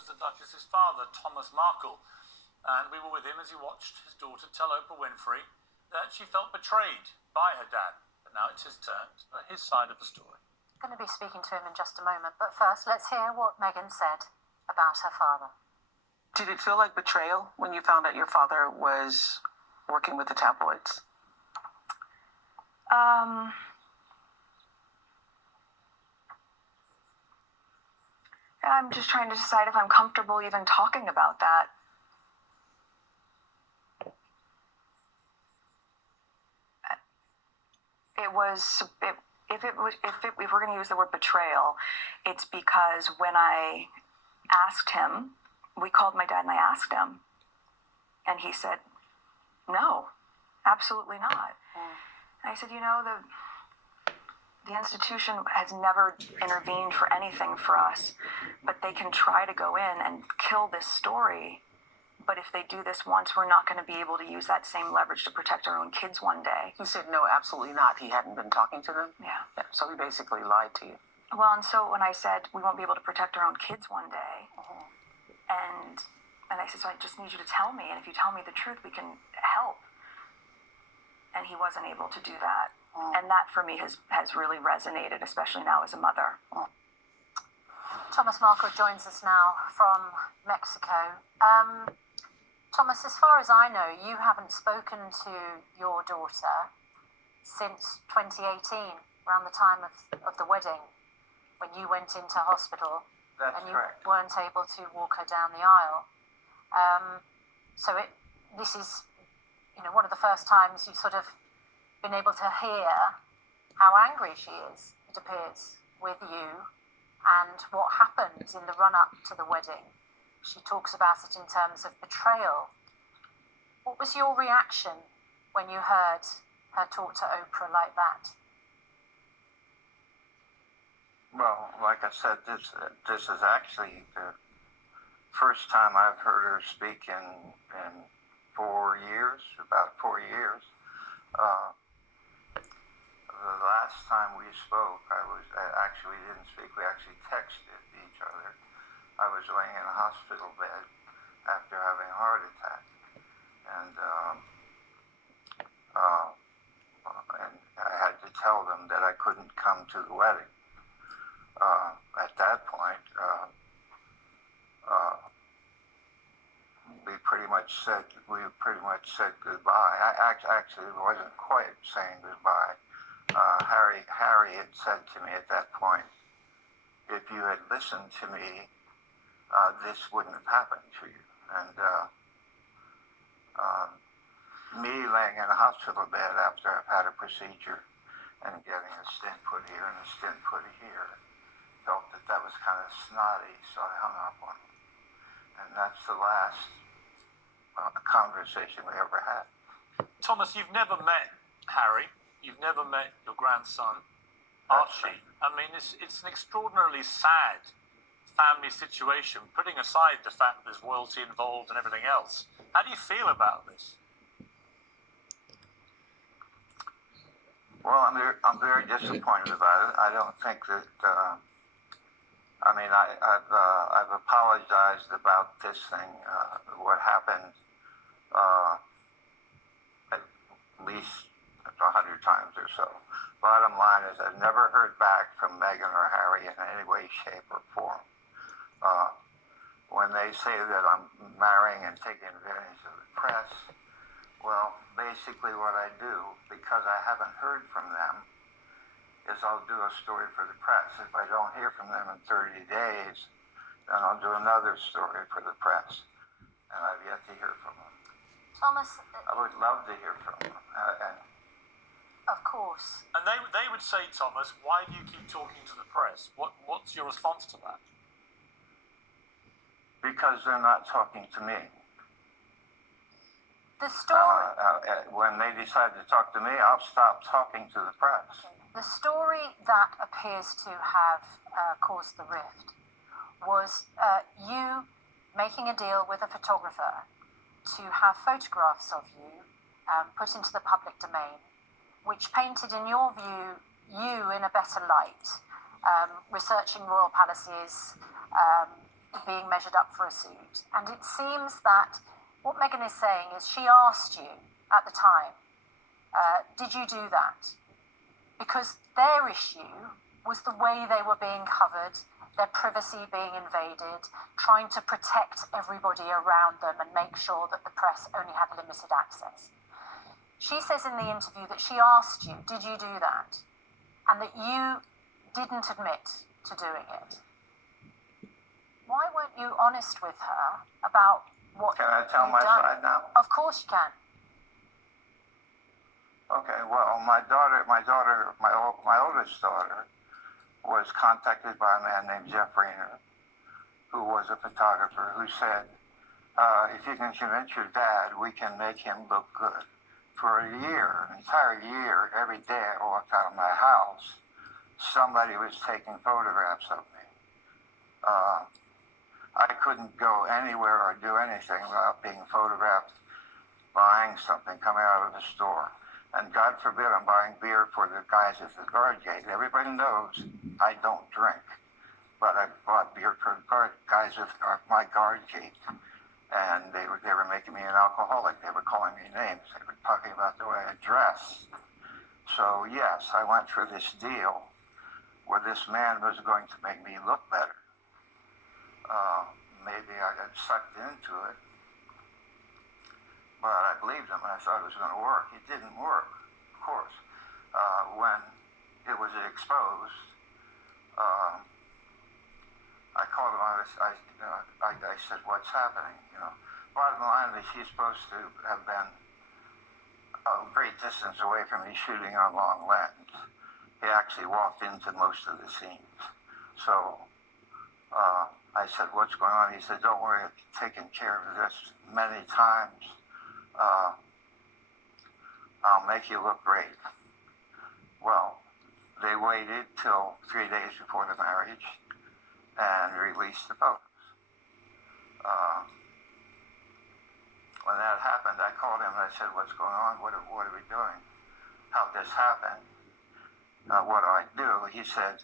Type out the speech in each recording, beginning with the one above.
was the Duchess's father, Thomas Markle. And we were with him as he watched his daughter tell Oprah Winfrey that she felt betrayed by her dad. But now it's his turn, his side of the story. Going to be speaking to him in just a moment, but first let's hear what Meghan said about her father. Did it feel like betrayal when you found out your father was working with the tabloids? I'm just trying to decide if I'm comfortable even talking about that. If we're going to use the word betrayal, it's because when I asked him, we called my dad and I asked him, and he said, no, absolutely not. And I said, the institution has never intervened for anything for us, but they can try to go in and kill this story. But if they do this once, we're not going to be able to use that same leverage to protect our own kids one day. He said, no, absolutely not. He hadn't been talking to them? Yeah. So he basically lied to you. Well, and so when I said we won't be able to protect our own kids one day, and I said, so I just need you to tell me, and if you tell me the truth, we can help. And he wasn't able to do that. And that for me has really resonated, especially now as a mother. Thomas Markle joins us now from Mexico. Thomas, as far as I know, you haven't spoken to your daughter since 2018, around the time of the wedding, when you went into hospital. That's and you correct. weren't able to walk her down the aisle. This is, one of the first times you've sort of been able to hear how angry she is, it appears, with you and what happened in the run-up to the wedding. She talks about it in terms of betrayal. What was your reaction when you heard her talk to Oprah like that? Well, like I said, this is actually the first time I've heard her speak in 4 years, about 4 years. The last time we spoke, I actually didn't speak. We actually texted each other. I was laying in a hospital bed after having a heart attack, and I had to tell them that I couldn't come to the wedding. At that point, we pretty much said goodbye. I actually wasn't quite saying goodbye. Harry had said to me at that point, if you had listened to me, this wouldn't have happened to you. And me laying in a hospital bed after I've had a procedure and getting a stent put here and a stent put here, felt that was kind of snotty, so I hung up on him. And that's the last conversation we ever had. Thomas, you've never met Harry. You've never met your grandson, Archie. I mean, it's an extraordinarily sad family situation, putting aside the fact that there's royalty involved and everything else. How do you feel about this? Well, I'm very disappointed about it. I don't think that. I've apologized about this thing. What happened at least 100 times or so. Bottom line is, I've never heard back from Meghan or Harry in any way, shape, or form. When they say that I'm marrying and taking advantage of the press, well, basically what I do, because I haven't heard from them, is I'll do a story for the press. If I don't hear from them in 30 days, then I'll do another story for the press. And I've yet to hear from them. Thomas... I would love to hear from them. Of course. And they would say, Thomas, why do you keep talking to the press? What's your response to that? Because they're not talking to me. The story... when they decide to talk to me, I'll stop talking to the press. The story that appears to have caused the rift was you making a deal with a photographer to have photographs of you put into the public domain, which painted, in your view, you in a better light, researching royal palaces, being measured up for a suit. And it seems that what Meghan is saying is she asked you at the time, did you do that? Because their issue was the way they were being covered, their privacy being invaded, trying to protect everybody around them and make sure that the press only had limited access. She says in the interview that she asked you, did you do that? And that you didn't admit to doing it. Why weren't you honest with her about what Can I tell my done? side now? Of course you can. Okay, well, my oldest daughter was contacted by a man named Jeff Rayner, who was a photographer, who said, if you can convince your dad, we can make him look good. For a year, an entire year, every day I walked out of my house, somebody was taking photographs of me. I couldn't go anywhere or do anything without being photographed buying something, coming out of the store. And God forbid I'm buying beer for the guys at the guard gate. Everybody knows I don't drink, but I bought beer for the guys at my guard gate. And they were making me an alcoholic. They were calling me names. They were talking about the way I dressed. So yes, I went through this deal where this man was going to make me look better. Maybe I got sucked into it, but I believed him and I thought it was going to work. It didn't work, of course. When it was exposed, I called him. I said, "What's happening?" Bottom line is, he's supposed to have been a great distance away from me shooting on long lens. He actually walked into most of the scenes. So I said, "What's going on?" He said, "Don't worry, I've taken care of this many times. I'll make you look great." Well, they waited till 3 days before the marriage and released the photos. When that happened, I called him and I said, "What's going on? What are we doing? How'd this happen? What do I do?" He said,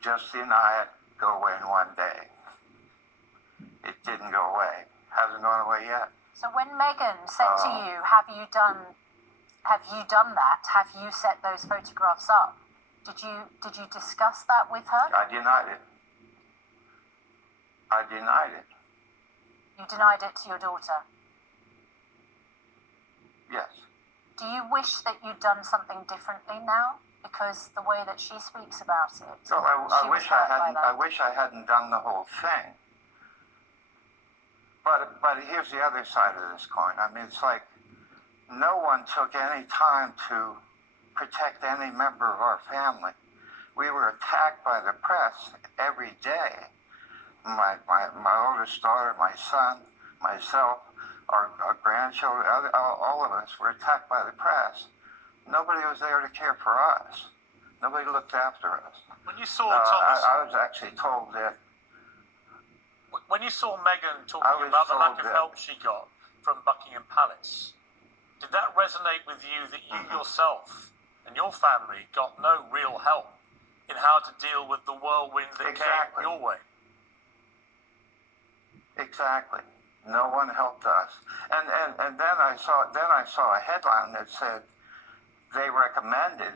"Just deny it, go away in 1 day." It didn't go away. Hasn't gone away yet. So when Meghan said to you, have you done that? Have you set those photographs up? Did you discuss that with her? I denied it. I denied it. You denied it to your daughter. Yes. Do you wish that you'd done something differently now? Because the way that she speaks about it, So I wish I hadn't done the whole thing. But here's the other side of this coin. I mean, it's like no one took any time to protect any member of our family. We were attacked by the press every day. My oldest daughter, my son, myself, our grandchildren, all of us were attacked by the press. Nobody was there to care for us. Nobody looked after us. When you saw Thomas, I was actually told that. when you saw Meghan talking about the lack of help she got from Buckingham Palace, did that resonate with you that you yourself and your family got no real help in how to deal with the whirlwind that came your way? Exactly. No one helped us. And then I saw a headline that said they recommended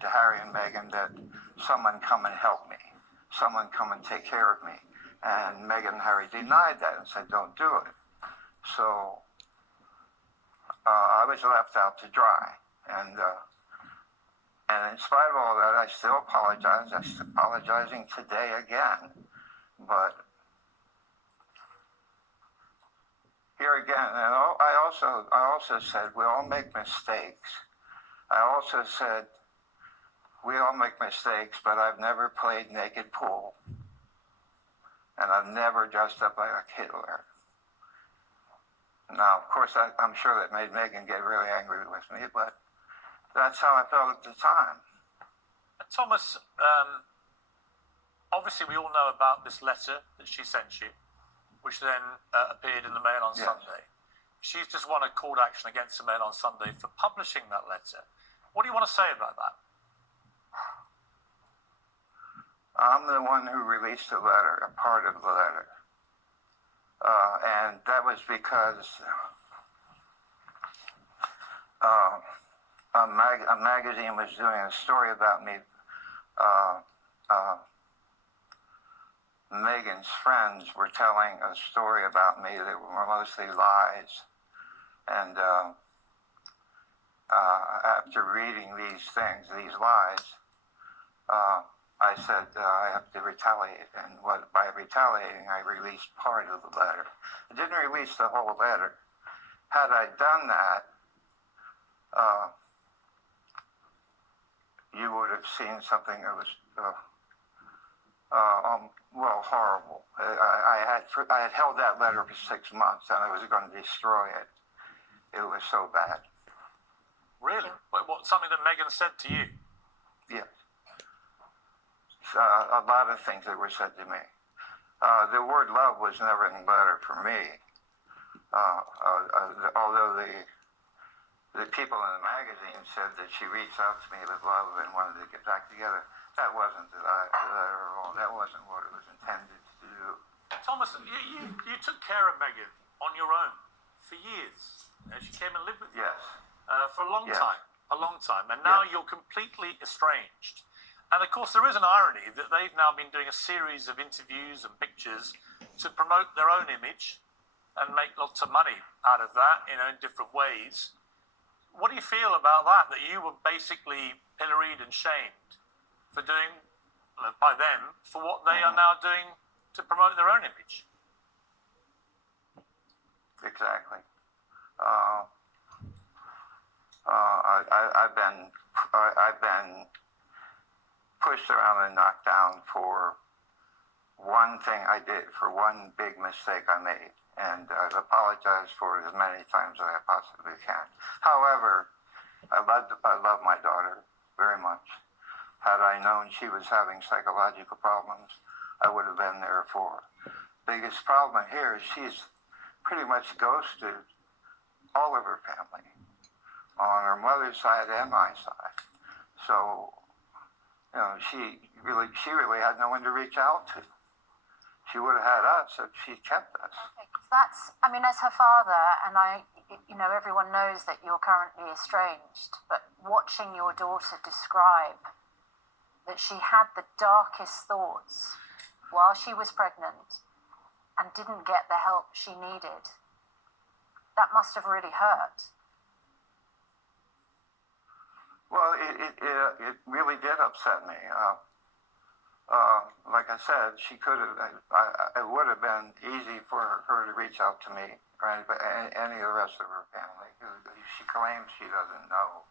to Harry and Meghan that someone come and help me, someone come and take care of me. And Meghan and Harry denied that and said, "Don't do it." So I was left out to dry. And in spite of all that, I still apologize. I'm still apologizing today again. But here again, and I also said we all make mistakes. I also said we all make mistakes, but I've never played naked pool, and I've never dressed up like Hitler. Now, of course, I'm sure that made Meghan get really angry with me, but that's how I felt at the time. Thomas, obviously we all know about this letter that she sent you, which then appeared in the Mail on Sunday. She's just won a court action against the Mail on Sunday for publishing that letter. What do you want to say about that? I'm the one who released the letter, a part of the letter. And that was because a magazine was doing a story about me. Megan's friends were telling a story about me that were mostly lies. And after reading these things, these lies, I said I have to retaliate. And by retaliating, I released part of the letter. I didn't release the whole letter. Had I done that, you would have seen something that was horrible. I had held that letter for 6 months, and I was going to destroy it. It was so bad. Really? What, something that Megan said to you? Yes. A lot of things that were said to me. The word love was never in the letter for me. Although the people in the magazine said that she reached out to me with love and wanted to get back together, that wasn't the letter at all. That wasn't what it was intended to do. Thomas, you took care of Megan on your own for years. She came and lived with you. Yes. For a long Yes. time. A long time. And now Yes. you're completely estranged. And of course, there is an irony that they've now been doing a series of interviews and pictures to promote their own image and make lots of money out of that, in different ways. What do you feel about that? That you were basically pilloried and shamed for doing, by them, for what they are now doing to promote their own image? Exactly. I've been pushed around and knocked down for one thing I did, for one big mistake I made. And I've apologized for it as many times as I possibly can. However, I love my daughter very much. Had I known she was having psychological problems, I would have been there for her. Biggest problem here is she's pretty much ghosted all of her family, on her mother's side and my side. So, she really had no one to reach out to. She would have had us if she kept us. Okay, 'cause that's, as her father, and everyone knows that you're currently estranged, but watching your daughter describe that she had the darkest thoughts while she was pregnant and didn't get the help she needed, that must have really hurt. Well, it really did upset me. Like I said, she could have. It would have been easy for her to reach out to me or any of the rest of her family who she claims she doesn't know.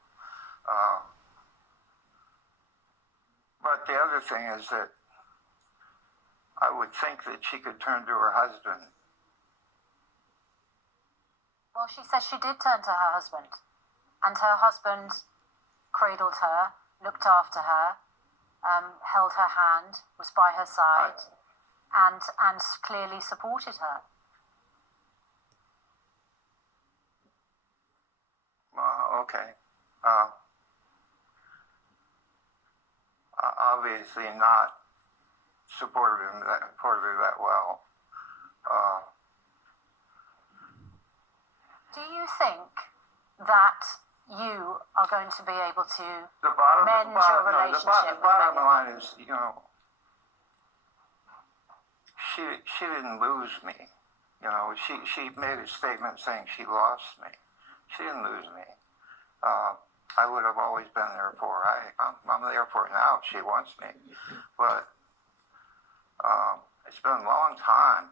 But the other thing is that I would think that she could turn to her husband. Well, she says she did turn to her husband, and her husband cradled her, looked after her, held her hand, was by her side, and clearly supported her. Okay. Obviously not supported her that well. Do you think that you are going to be able to mend your relationship? The bottom line is, she didn't lose me. She made a statement saying she lost me. She didn't lose me. I would have always been there for her. I'm there for her now if she wants me. But it's been a long time.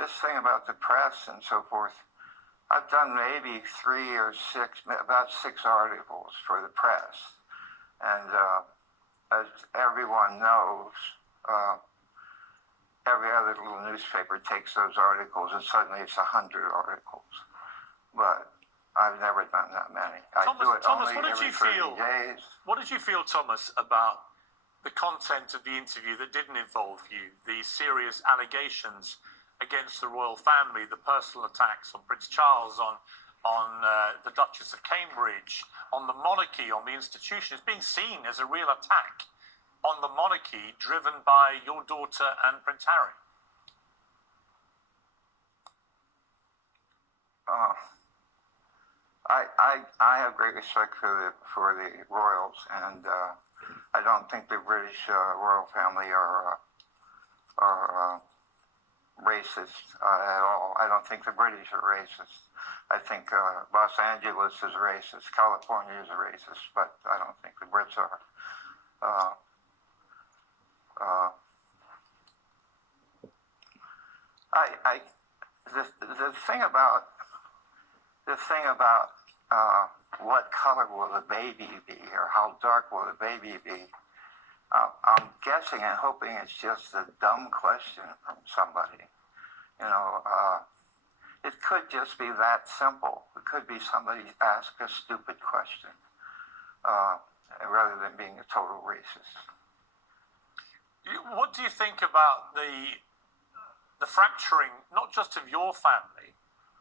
This thing about the press and so forth, I've done maybe about six articles for the press. And as everyone knows, every other little newspaper takes those articles and suddenly it's 100 articles. But I've never done that many. Thomas, what did you feel? What did you feel, Thomas, about the content of the interview that didn't involve you? The serious allegations against the royal family, the personal attacks on Prince Charles, on the Duchess of Cambridge, on the monarchy, on the institution. It's being seen as a real attack on the monarchy driven by your daughter and Prince Harry? I have great respect for the royals, and I don't think the British royal family are racist at all. I don't think the British are racist. I think Los Angeles is racist, California is racist, but I don't think the Brits are. The thing about what color will the baby be, or how dark will the baby be? I'm guessing and hoping it's just a dumb question from somebody. You know, it could just be that simple. It could be somebody asked a stupid question, rather than being a total racist. What do you think about the fracturing, not just of your family,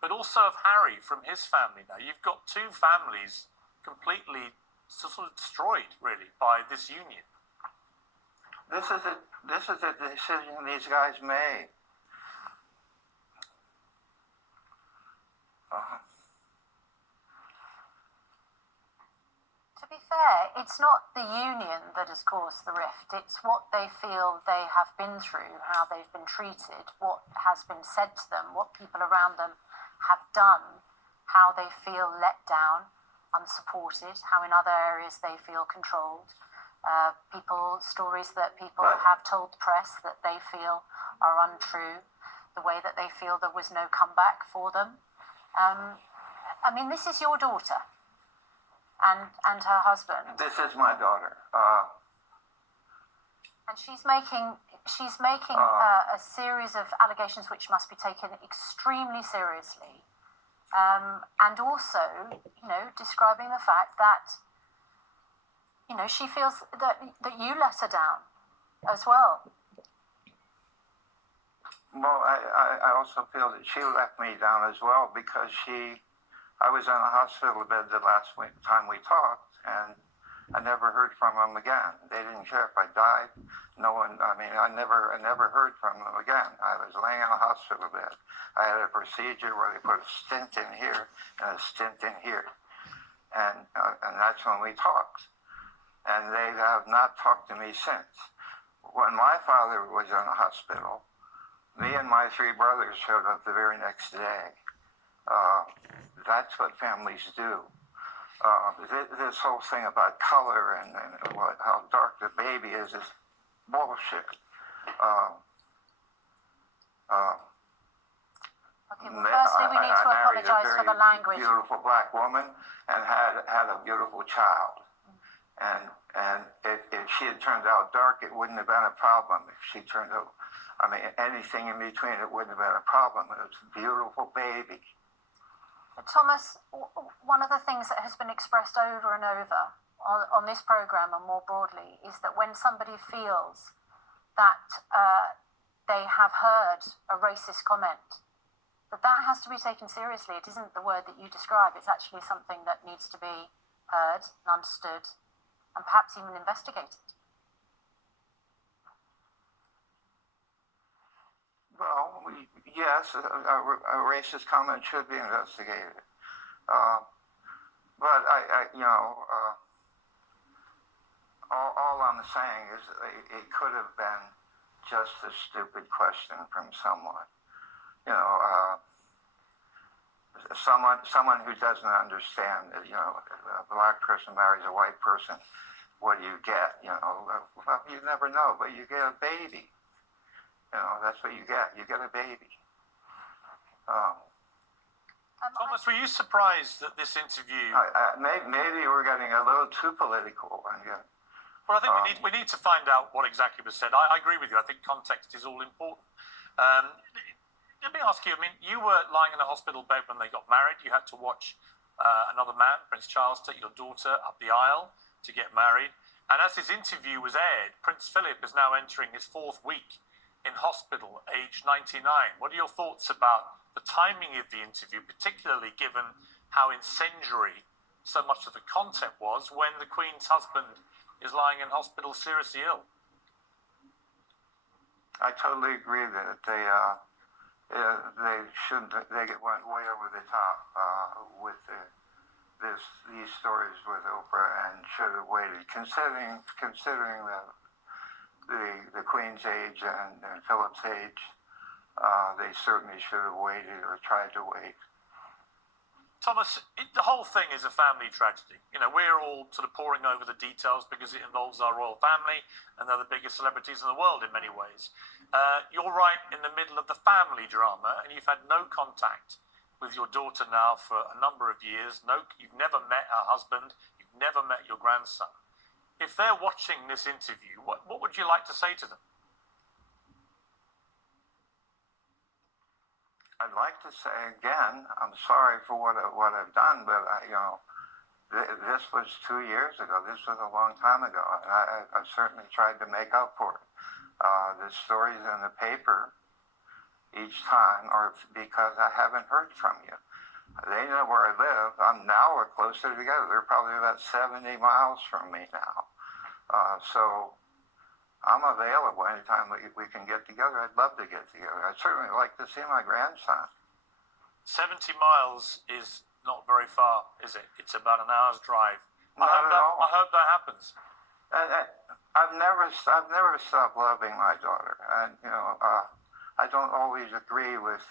but also of Harry from his family now? You've got two families completely sort of destroyed, really, by this union. This is a decision these guys made. To be fair, it's not the union that has caused the rift. It's what they feel they have been through, how they've been treated, what has been said to them, what people around them have done, how they feel let down, unsupported, how in other areas they feel controlled. Stories that people have told the press that they feel are untrue, the way that they feel there was no comeback for them. I mean, this is your daughter and her husband. This is my daughter. And she's making a series of allegations which must be taken extremely seriously. And also, you know, describing the fact that, you know, she feels that you let her down as well. Well, I also feel that she let me down as well, because I was in a hospital bed the last time we talked, and I never heard from them again. They didn't care if I died. No one, I mean, I never heard from them again. I was laying in a hospital bed. I had a procedure where they put a stent in here and a stent in here. And that's when we talked. And they have not talked to me since. When my father was in the hospital, me and my three brothers showed up the very next day. That's what families do. This whole thing about color and how dark the baby is bullshit. Okay, well, firstly, we need to apologise for the language. I married a very beautiful black woman and had a beautiful child. And if she had turned out dark, it wouldn't have been a problem. If she turned out, I mean, anything in between, it wouldn't have been a problem. It was a beautiful baby. Thomas, one of the things that has been expressed over and over on this programme and more broadly is that when somebody feels that they have heard a racist comment, that has to be taken seriously. It isn't the word that you describe. It's actually something that needs to be heard and understood and perhaps even investigated. Well, yes, a racist comment should be investigated. But all I'm saying is it could have been just a stupid question from someone. You know, someone who doesn't understand that, you know, a black person marries a white person, what do you get? You know, well, you never know, but you get a baby. You know, that's what you get. You get a baby. Thomas, were you surprised that this interview? Maybe we're getting a little too political. Well, I think we need to find out what exactly was said. I agree with you. I think context is all important. Let me ask you. I mean, you were lying in a hospital bed when they got married. You had to watch another man, Prince Charles, take your daughter up the aisle to get married. And as his interview was aired, Prince Philip is now entering his 4th week in hospital, age 99. What are your thoughts about the timing of the interview, particularly given how incendiary so much of the content was when the Queen's husband is lying in hospital seriously ill? I totally agree that they shouldn't. They went way over the top with these stories with Oprah, and should have waited. Considering the Queen's age and Philip's age, they certainly should have waited or tried to wait. Thomas, the whole thing is a family tragedy. You know, we're all sort of poring over the details because it involves our royal family, and they're the biggest celebrities in the world in many ways. You're right in the middle of the family drama, and you've had no contact with your daughter now for a number of years. No, you've never met her husband. You've never met your grandson. If they're watching this interview, what would you like to say to them? I'd like to say again, I'm sorry for what I've done, but this was 2 years ago. This was a long time ago, and I certainly tried to make up for it. The stories in the paper each time are because I haven't heard from you. They know where I live. Now we're closer together. They're probably about 70 miles from me now. So I'm available anytime we can get together. I'd love to get together. I'd certainly like to see my grandson. 70 miles is not very far, is it? It's about an hour's drive. Not at all. I hope that happens. I've never stopped loving my daughter, and I don't always agree with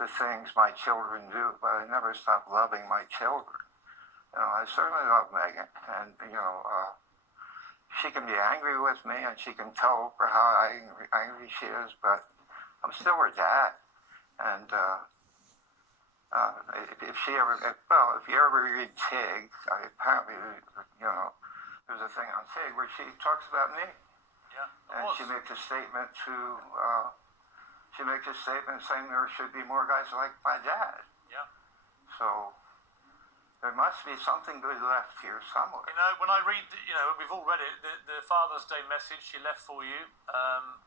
the things my children do, but I never stop loving my children. I certainly love Megan, and she can be angry with me, and she can tell Oprah how angry she is, but I'm still her dad. And if you ever read Tig, apparently, there's a thing on Tig where she talks about me. Yeah, and she makes a statement saying there should be more guys like my dad. Yeah. So there must be something good left here somewhere. When I read, we've all read it, the Father's Day message she left for you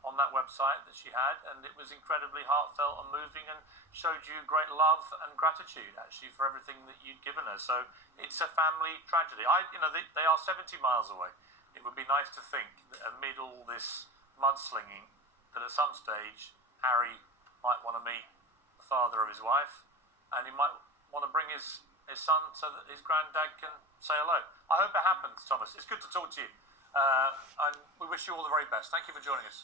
on that website that she had, and it was incredibly heartfelt and moving, and showed you great love and gratitude, actually, for everything that you'd given her. So it's a family tragedy. They are 70 miles away. It would be nice to think that amid all this mudslinging, that at some stage, Harry might want to meet the father of his wife, and he might want to bring his son so that his granddad can say hello. I hope it happens, Thomas. It's good to talk to you. And we wish you all the very best. Thank you for joining us.